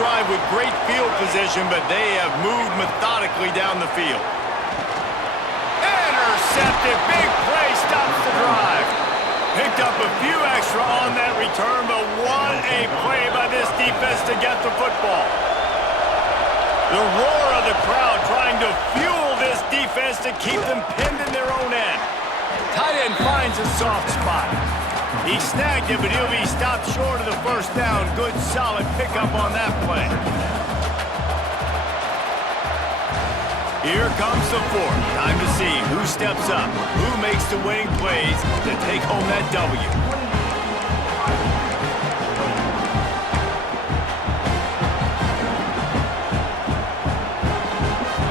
drive with great field position, but they have moved methodically down the field. Intercepted. Big play stops the drive. Picked up a few extra on that return, but what a play by this defense to get the football. The roar of the crowd trying to fuel this defense to keep them pinned in their own end. Tight end finds a soft spot. He snagged it, but he'll be stopped short of the first down. Good, solid pickup on that play. Here comes the fourth. Time to see who steps up, who makes the winning plays to take home that W.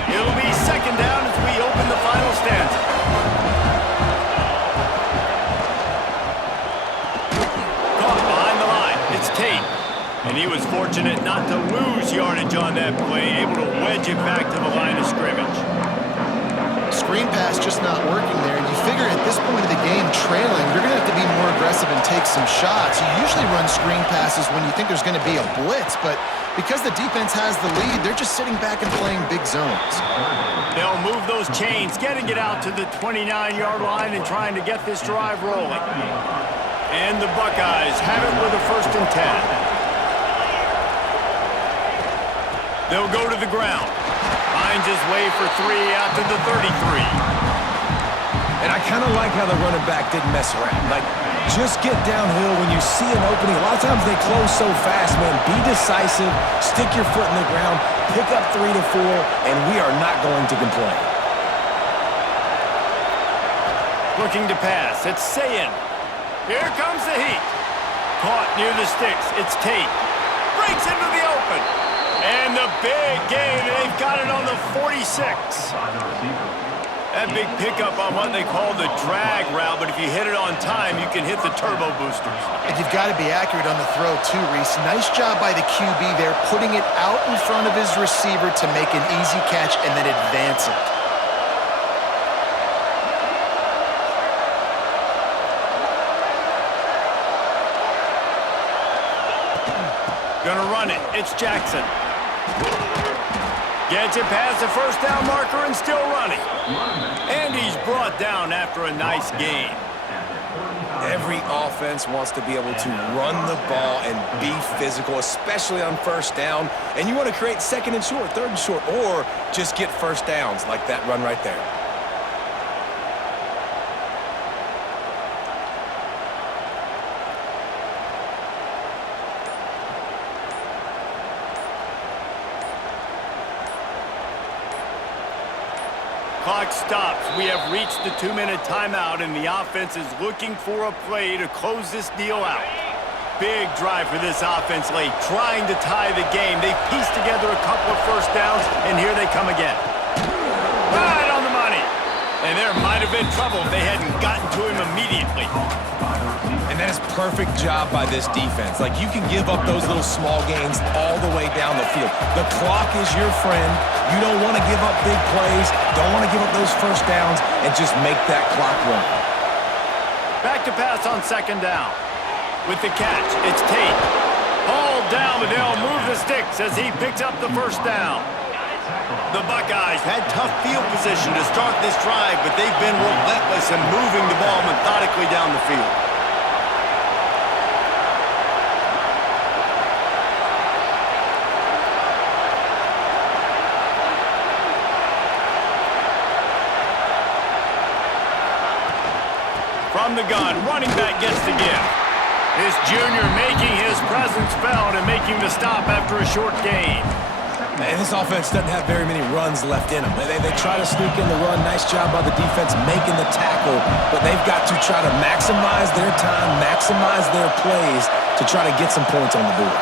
It'll be second down as we open the final stanza. Caught behind the line. It's Tate. And he was fortunate not to lose yardage on that play, able to wedge it back to the line of scrimmage. Screen pass just not working there, and you figure at this point of the game, trailing, you're going to have to be more aggressive and take some shots. You usually run screen passes when you think there's going to be a blitz, but because the defense has the lead, they're just sitting back and playing big zones. They'll move those chains, getting it out to the 29-yard line and trying to get this drive rolling. And the Buckeyes have it with a 1st and 10. They'll go to the ground. Finds his way for 3 out to the 33. And I kind of like how the running back didn't mess around. Like, just get downhill when you see an opening. A lot of times they close so fast, man. Be decisive, stick your foot in the ground, pick up 3 to 4, and we are not going to complain. Looking to pass. It's Sayin. Here comes the heat. Caught near the sticks. It's Tate. Breaks into the open. And the big gain, they've got it on the 46. That big pickup on what they call the drag route, but if you hit it on time, you can hit the turbo boosters. And you've got to be accurate on the throw too, Reese. Nice job by the QB there, putting it out in front of his receiver to make an easy catch and then advance it. Gonna run it. It's Jackson. Gets it past the first down marker and still running. And he's brought down after a nice gain. Every offense wants to be able to run the ball and be physical, especially on first down. And you want to create 2nd and short, 3rd and short, or just get first downs like that run right there. Clock stops. We have reached the 2-minute timeout, and the offense is looking for a play to close this deal out. Big drive for this offense late, trying to tie the game. They pieced together a couple of first downs, and here they come again. Right on the money. And there might have been trouble if they hadn't gotten to him immediately. And that is perfect job by this defense. Like, you can give up those little small gains all the way down the field. The clock is your friend. You don't want to give up big plays, don't want to give up those first downs, and just make that clock run. Back to pass on 2nd down. With the catch, it's Tate. Hauled down, but they'll move the sticks as he picks up the first down. The Buckeyes had tough field position to start this drive, but they've been relentless in moving the ball methodically down the field. From the gun, running back gets the give. This junior making his presence felt and making the stop after a short gain. And this offense doesn't have very many runs left in them. They try to sneak in the run. Nice job by the defense making the tackle, but they've got to try to maximize their time, maximize their plays to try to get some points on the board.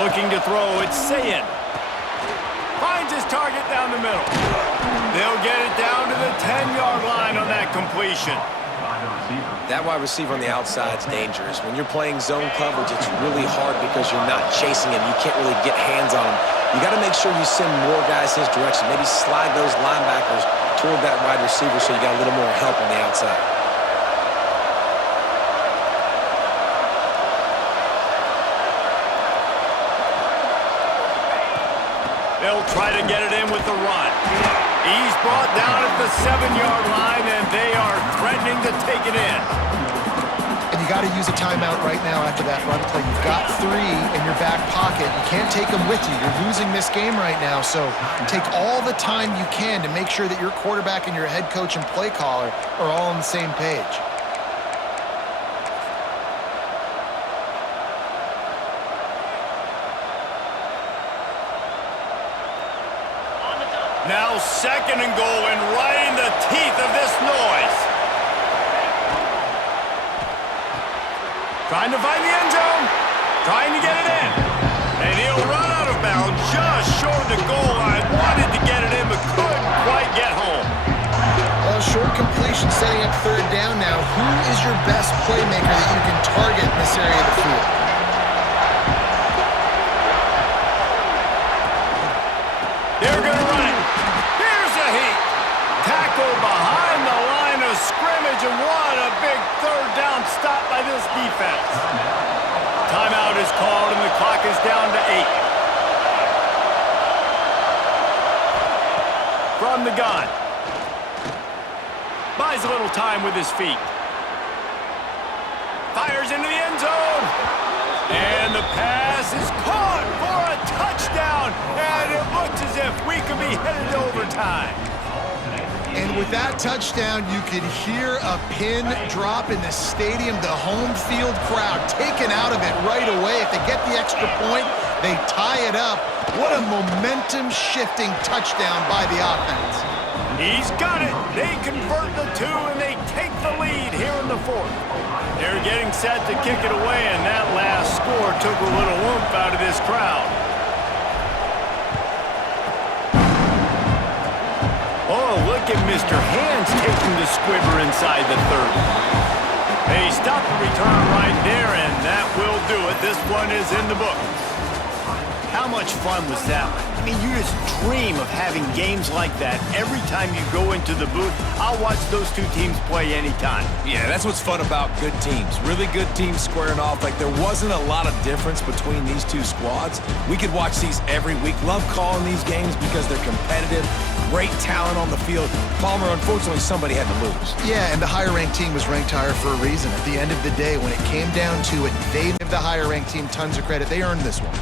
Looking to throw, it's Sayin. Finds his target down the middle. They'll get it down to the 10-yard line on that completion. That wide receiver on the outside is dangerous. When you're playing zone coverage, it's really hard because you're not chasing him. You can't really get hands on him. You got to make sure you send more guys his direction. Maybe slide those linebackers toward that wide receiver so you got a little more help on the outside. They'll try to get it in with the run. He's brought down at the 7-yard line, and they are threatening to take it in. And you got to use a timeout right now after that run play. You've got 3 in your back pocket. You can't take them with you. You're losing this game right now, so take all the time you can to make sure that your quarterback and your head coach and play caller are all on the same page. Now 2nd and goal, and right in the teeth of this noise. Trying to find the end zone. Trying to get it in. And he'll run out of bounds just short of the goal line. Wanted to get it in, but couldn't quite get home. Well, short completion setting up 3rd down now. Who is your best playmaker that you can target in this area of the field? They're going to run it. Here's a heat. Tackle behind the line of scrimmage, and what a big 3rd down stop by this defense. Timeout is called, and the clock is down to 8. From the gun. Buys a little time with his feet. Fires into the end zone. And the pass is caught for a touchdown. And it looks as if we could be headed to overtime. And with that touchdown, you could hear a pin drop in the stadium. The home field crowd taken out of it right away. If they get the extra point, they tie it up. What a momentum-shifting touchdown by the offense. He's got it. They convert the 2, and they take the lead here in the 4th. They're getting set to kick it away, and that last score took a little oomph out of this crowd. Oh, look at Mr. Hands taking the squibber inside the 30. They stop the return right there, and that will do it. This one is in the books. How much fun was that? I mean, you just dream of having games like that every time you go into the booth. I'll watch those 2 teams play anytime. Yeah, that's what's fun about good teams. Really good teams squaring off. Like, there wasn't a lot of difference between these 2 squads. We could watch these every week. Love calling these games because they're competitive. Great talent on the field. Palmer, unfortunately, somebody had to lose. Yeah, and the higher-ranked team was ranked higher for a reason. At the end of the day, when it came down to it, they give the higher-ranked team tons of credit. They earned this one.